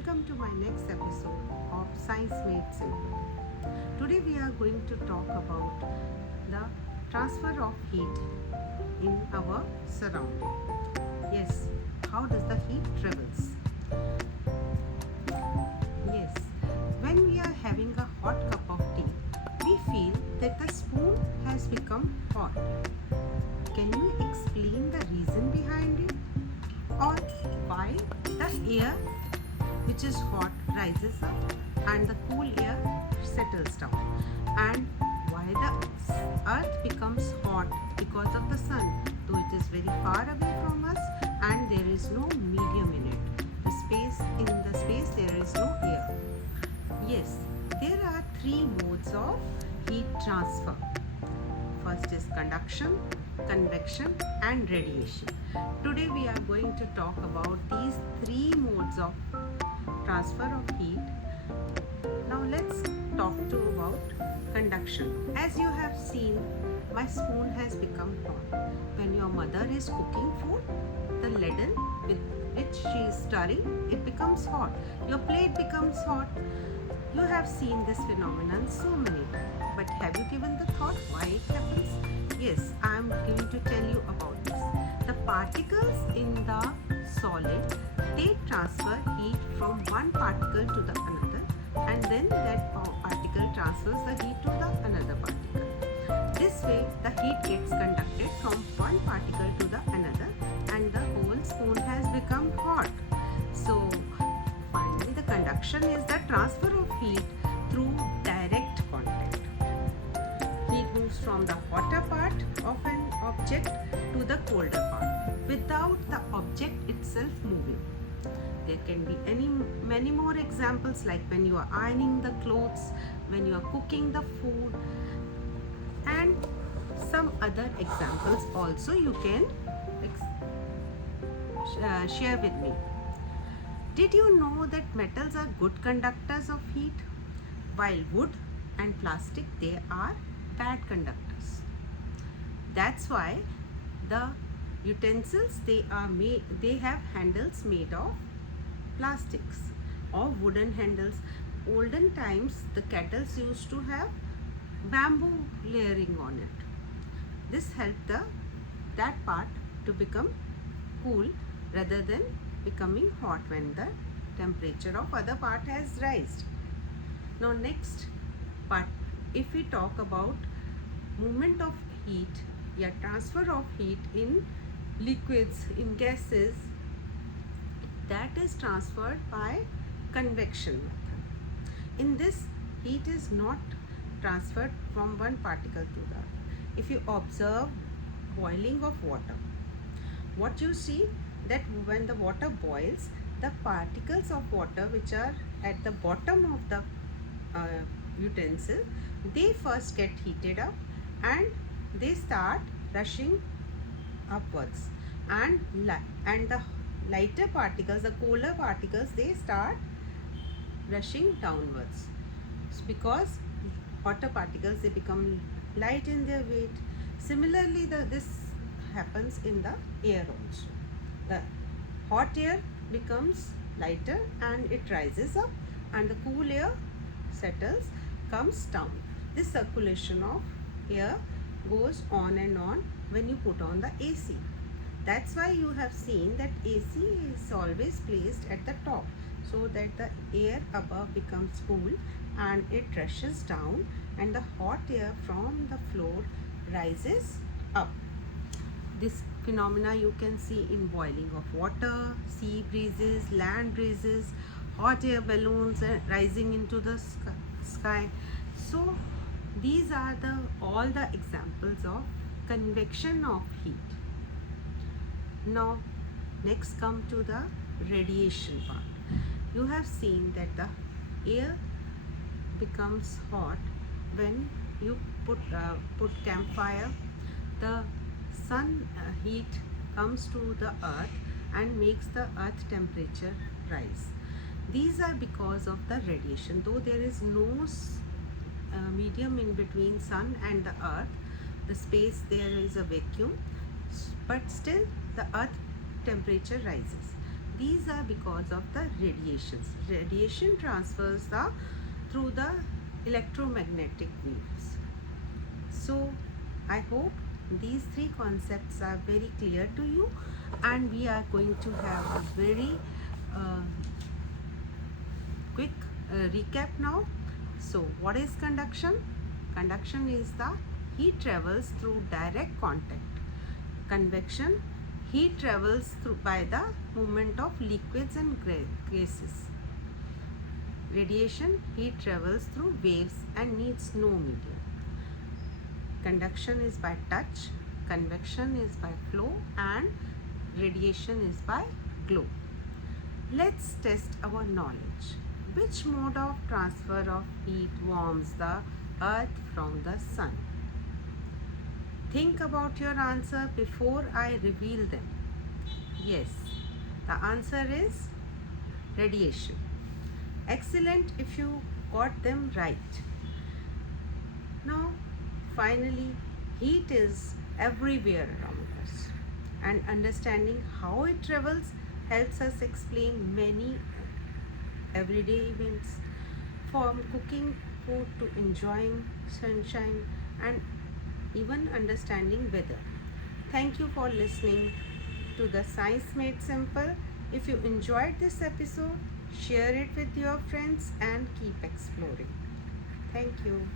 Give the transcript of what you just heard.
welcome to my next episode of Science Made Simple. Today we are going to talk about the transfer of heat in our surrounding. Yes, how does the heat travels? Yes, when we are having a hot cup of tea, we feel that the spoon has become hot. Can you explain the reason behind it? Or why the air which is hot rises up and the cool air settles down, and why the earth becomes hot because of the sun, though it is very far away from us and there is no medium in it. The space there is no air. Yes, there are three modes of heat transfer. First is conduction, convection and radiation. Today we are going to talk about these three modes of transfer of heat. Now let's talk about conduction. As you have seen, my spoon has become hot. When your mother is cooking food, the ladle with which she is stirring, it becomes hot. Your plate becomes hot. You have seen this phenomenon so many times. But have you given the thought why it happens? Yes, I am going to tell you about this. The particles in the solid, they transfer heat from one particle to the another, and then that particle transfers the heat to the another particle. This way the heat gets conducted from one particle to the another and the whole spoon has become hot. So finally the conduction is the transfer of heat through direct contact. Heat moves from the hotter part of an object to the colder part without the object itself moving. There can be many more examples, like when you are ironing the clothes, when you are cooking the food, and some other examples also you can share with me. Did you know that metals are good conductors of heat, while wood and plastic, they are bad conductors? That's why the utensils, they have handles made of plastics or wooden handles. Olden times the kettles used to have bamboo layering on it. This helped that part to become cool rather than becoming hot when the temperature of other part has risen. Now next part, if we talk about movement of heat, transfer of heat in liquids, in gases, that is transferred by convection method. In this, heat is not transferred from one particle to the other. If you observe boiling of water, what you see, that when the water boils, the particles of water which are at the bottom of the utensil, they first get heated up and they start rushing upwards, and the lighter particles, the colder particles, they start rushing downwards. It's because hotter particles, they become light in their weight. Similarly, this happens in the air also. The hot air becomes lighter and it rises up, and the cool air settles, comes down. This circulation of air goes on and on when you put on the AC. That's why you have seen that AC is always placed at the top, so that the air above becomes cool and it rushes down, and the hot air from the floor rises up. This phenomena you can see in boiling of water, sea breezes, land breezes, hot air balloons rising into the sky. So these are all the examples of convection of heat. Now next come to the radiation part. You have seen that the air becomes hot when you put campfire. The sun heat comes to the earth and makes the earth temperature rise. These are because of the radiation. Though there is no medium in between sun and the earth, the space there is a vacuum, but still the earth temperature rises. These are because of the radiations. Radiation transfers through the electromagnetic waves. So I hope these three concepts are very clear to you, and we are going to have a very uh, quick recap now. So what is conduction? Conduction is the heat travels through direct contact. Convection, heat travels through by the movement of liquids and gases. Radiation, heat travels through waves and needs no medium. Conduction is by touch, convection is by flow, and radiation is by glow. Let's test our knowledge. Which mode of transfer of heat warms the earth from the sun? Think about your answer before I reveal them. Yes, the answer is radiation. Excellent if you got them right. Now, finally, heat is everywhere around us, and understanding how it travels helps us explain many everyday events, from cooking food to enjoying sunshine and even understanding weather. Thank you for listening to the Science Made Simple. If you enjoyed this episode, share it with your friends and keep exploring. Thank you.